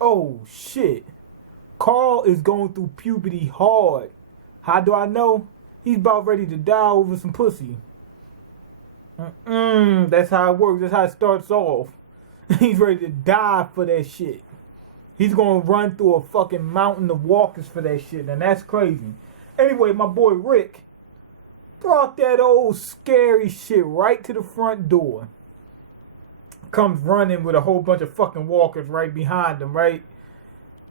Oh shit. Carl is going through puberty hard. How do I know? He's about ready to die over some pussy. That's how it works. That's how it starts off. He's ready to die for that shit. He's gonna run through a fucking mountain of walkers for that shit, and that's crazy. Anyway, my boy Rick brought that old scary shit right to the front door. Comes running with a whole bunch of fucking walkers right behind him, right?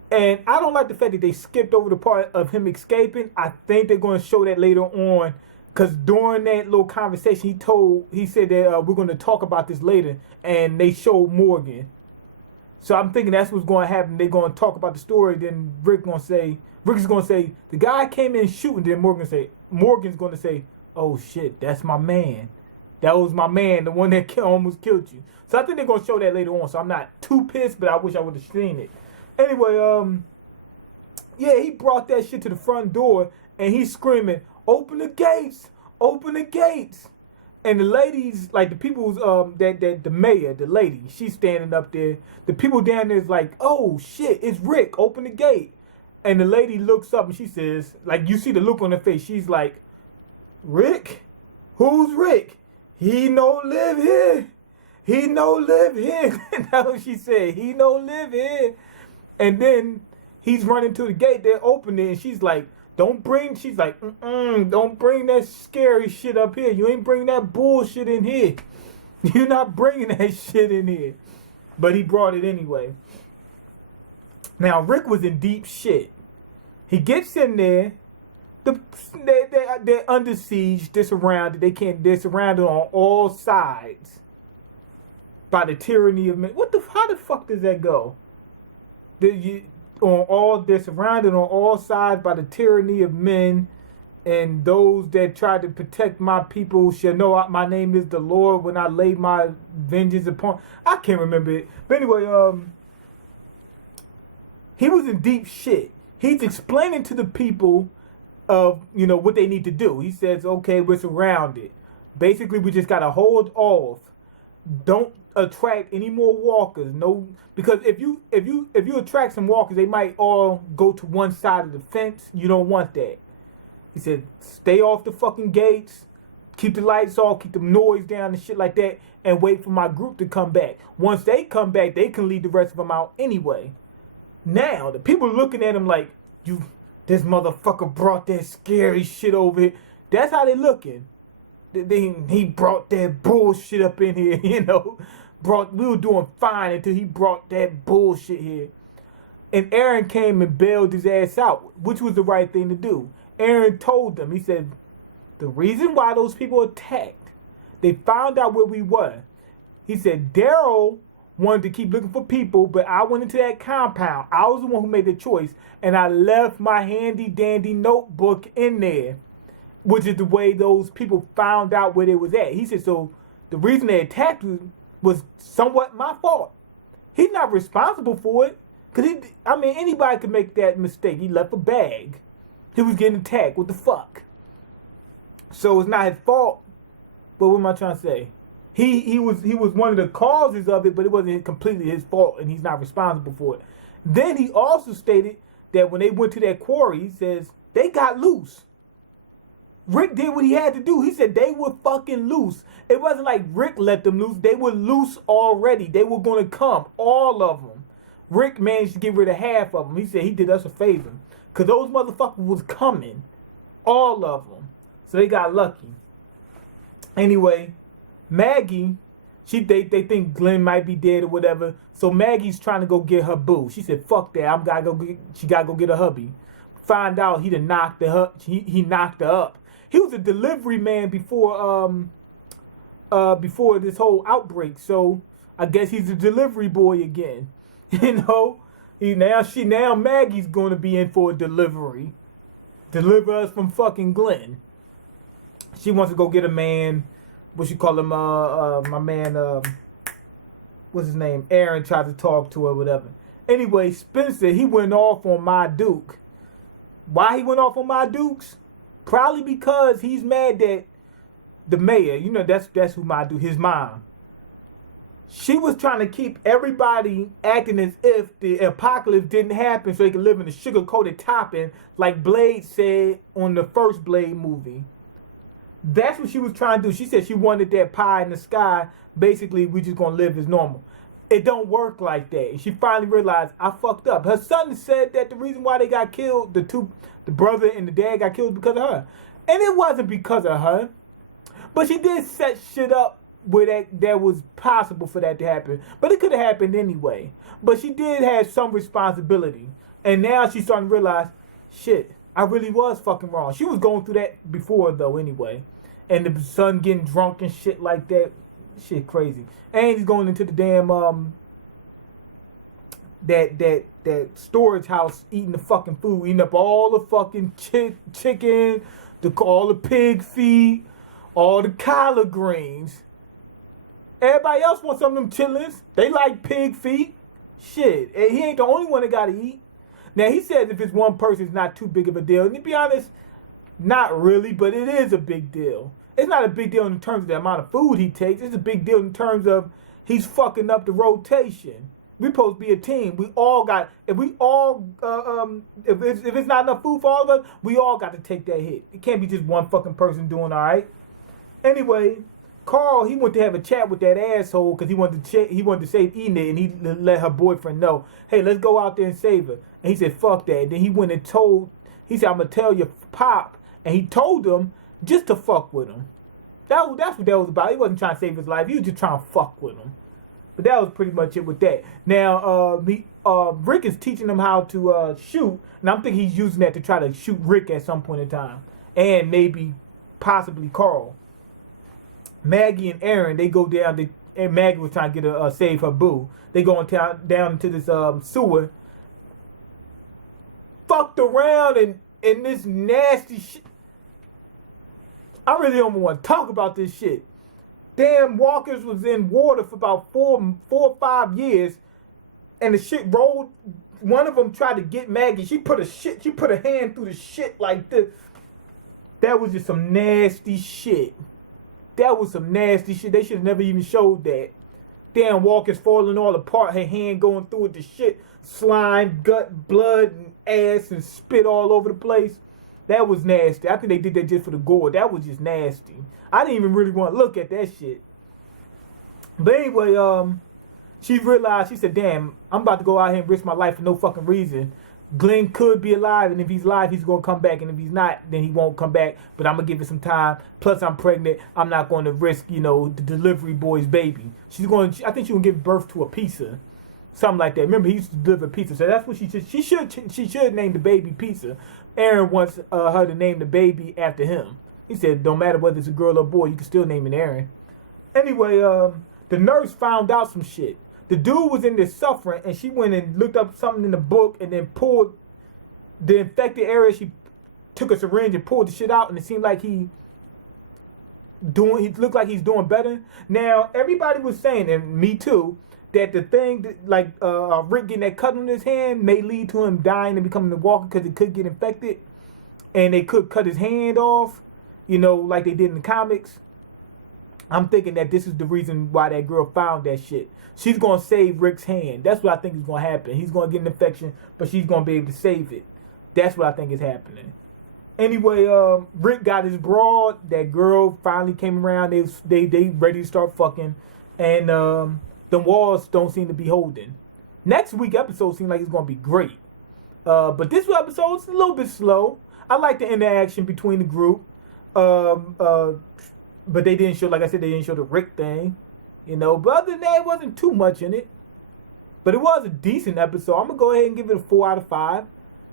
And I don't like the fact that they skipped over the part of him escaping. I think they're going to show that later on. Because during that little conversation, he said that we're going to talk about this later. And they showed Morgan. So I'm thinking that's what's going to happen. They're going to talk about the story. Then Rick is going to say, the guy came in shooting. Then Morgan's going to say, oh shit, that's my man. That was my man, the one that almost killed you. So I think they're going to show that later on. So I'm not too pissed, but I wish I would have seen it. Anyway, yeah, he brought that shit to the front door, and he's screaming, open the gates, open the gates. And the ladies, like the people's, the mayor, the lady, she's standing up there. The people down there is like, oh shit, it's Rick, open the gate. And the lady looks up and she says, like, you see the look on her face. She's like, Rick? Who's Rick? He no live here. He no live here. That's what she said. He no live here. And then he's running to the gate. They're opening it. And she's like, don't bring that scary shit up here. You ain't bring that bullshit in here. You're not bringing that shit in here. But he brought it anyway. Now, Rick was in deep shit. He gets in there. They're under siege. They're surrounded. They're surrounded on all sides by the tyranny of men. How the fuck does that go? They're surrounded on all sides by the tyranny of men, and those that try to protect my people shall know my name is the Lord when I lay my vengeance upon. I can't remember it. But anyway, he was in deep shit. He's explaining to the people of, what they need to do. He says, okay, we're surrounded. Basically, we just got to hold off. Don't attract any more walkers. No, because if you attract some walkers, they might all go to one side of the fence. You don't want that. He said, stay off the fucking gates, keep the lights off, keep the noise down and shit like that, and wait for my group to come back. Once they come back, they can lead the rest of them out anyway. Now, the people looking at him like, this motherfucker brought that scary shit over here. That's how they looking. He brought that bullshit up in here, we were doing fine until he brought that bullshit here. And Aaron came and bailed his ass out, which was the right thing to do. Aaron told them, he said, the reason why those people attacked, they found out where we were. He said, Daryl wanted to keep looking for people, but I went into that compound. I was the one who made the choice, and I left my handy dandy notebook in there, which is the way those people found out where they was at. He said, so the reason they attacked was somewhat my fault. He's not responsible for it. Because, anybody could make that mistake. He left a bag. He was getting attacked. What the fuck? So it's not his fault. But what am I trying to say? He was one of the causes of it, but it wasn't completely his fault, and he's not responsible for it. Then he also stated that when they went to that quarry, he says, they got loose. Rick did what he had to do. He said they were fucking loose. It wasn't like Rick let them loose. They were loose already. They were going to come. All of them. Rick managed to get rid of half of them. He said he did us a favor. Because those motherfuckers was coming. All of them. So they got lucky. Anyway, Maggie, they think Glenn might be dead or whatever. So Maggie's trying to go get her boo. She said, fuck that. She got to go get her hubby. Find out he knocked her up. He was a delivery man before this whole outbreak, so I guess he's a delivery boy again. Now Maggie's going to be in for a delivery. Deliver us from fucking Glenn. She wants to go get a man. What you call him? My man. What's his name? Aaron tried to talk to her, whatever. Anyway, Spencer, he went off on my Duke. Why he went off on my Dukes? Probably because he's mad that the mayor, that's who my Duke, his mom. She was trying to keep everybody acting as if the apocalypse didn't happen so they could live in a sugar-coated topping like Blade said on the first Blade movie. That's what she was trying to do. She said she wanted that pie in the sky. Basically, we just gonna live as normal. It don't work like that. And she finally realized, I fucked up. Her son said that the reason why they got killed, the brother and the dad got killed because of her. And it wasn't because of her. But she did set shit up where that was possible for that to happen. But it could have happened anyway. But she did have some responsibility. And now she's starting to realize, shit, I really was fucking wrong. She was going through that before though anyway. And the son getting drunk and shit like that. Shit crazy. And he's going into the damn that storage house eating the fucking food, eating up all the fucking chicken, all the pig feet, all the collard greens. Everybody else wants some of them chitlins. They like pig feet. Shit. And he ain't the only one that gotta eat. Now he says if it's one person, it's not too big of a deal. And to be honest, not really, but it is a big deal. It's not a big deal in terms of the amount of food he takes. It's a big deal in terms of he's fucking up the rotation. We're supposed to be a team. We all got, if it's not enough food for all of us, we all got to take that hit. It can't be just one fucking person doing all right. Anyway, Carl, he went to have a chat with that asshole because he wanted to save Enid, and he let her boyfriend know, hey, let's go out there and save her. And he said, fuck that. And then he went and he said, I'm going to tell your pop. And he told him just to fuck with him. That's what that was about. He wasn't trying to save his life. He was just trying to fuck with him. But that was pretty much it with that. Now, Rick is teaching him how to shoot, and I'm thinking he's using that to try to shoot Rick at some point in time. And maybe, possibly Carl. Maggie and Aaron, they go down, and Maggie was trying to get save her boo. They go down into this sewer. Fucked around in this nasty shit. I really don't want to talk about this shit. Damn, walkers was in water for about 4 or 5 years, and the shit rolled. One of them tried to get Maggie. She put a hand through the shit like this. That was just some nasty shit. That was some nasty shit. They should have never even showed that. Damn, walkers falling all apart. Her hand going through it. The shit, slime, gut, blood, and ass, and spit all over the place. That was nasty. I think they did that just for the gore. That was just nasty. I didn't even really want to look at that shit. But anyway, she realized, she said, damn, I'm about to go out here and risk my life for no fucking reason. Glenn could be alive, and if he's alive, he's going to come back. And if he's not, then he won't come back. But I'm going to give it some time. Plus, I'm pregnant. I'm not going to risk, the delivery boy's baby. I think she's going to give birth to a pizza. Something like that. Remember, he used to deliver pizza. So that's what she should name the baby Pizza. Aaron wants her to name the baby after him. He said, don't matter whether it's a girl or boy, you can still name it Aaron. Anyway, the nurse found out some shit. The dude was in there suffering, and she went and looked up something in the book and then pulled the infected area. She took a syringe and pulled the shit out, and it seemed like he looked like he's doing better. Now, everybody was saying, and me too, that the thing, Rick getting that cut on his hand may lead to him dying and becoming a walker because it could get infected. And they could cut his hand off, like they did in the comics. I'm thinking that this is the reason why that girl found that shit. She's going to save Rick's hand. That's what I think is going to happen. He's going to get an infection, but she's going to be able to save it. That's what I think is happening. Anyway, Rick got his broad. That girl finally came around. They ready to start fucking. And the walls don't seem to be holding. Next week episode seems like it's going to be great. But this episode's a little bit slow. I like the interaction between the group. But they didn't show, like I said, they didn't show the Rick thing. But other than that, it wasn't too much in it. But it was a decent episode. I'm going to go ahead and give it a 4 out of 5.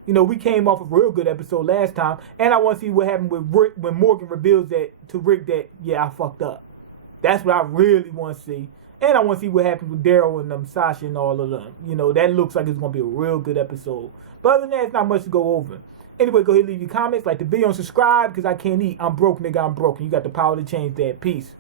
We came off a real good episode last time. And I want to see what happened with Rick when Morgan reveals that to Rick that, yeah, I fucked up. That's what I really want to see. And I want to see what happens with Daryl and Sasha and all of them. That looks like it's going to be a real good episode. But other than that, it's not much to go over. Anyway, go ahead and leave your comments, like the video, and subscribe, because I can't eat. I'm broke, nigga. I'm broken. You got the power to change that. Peace.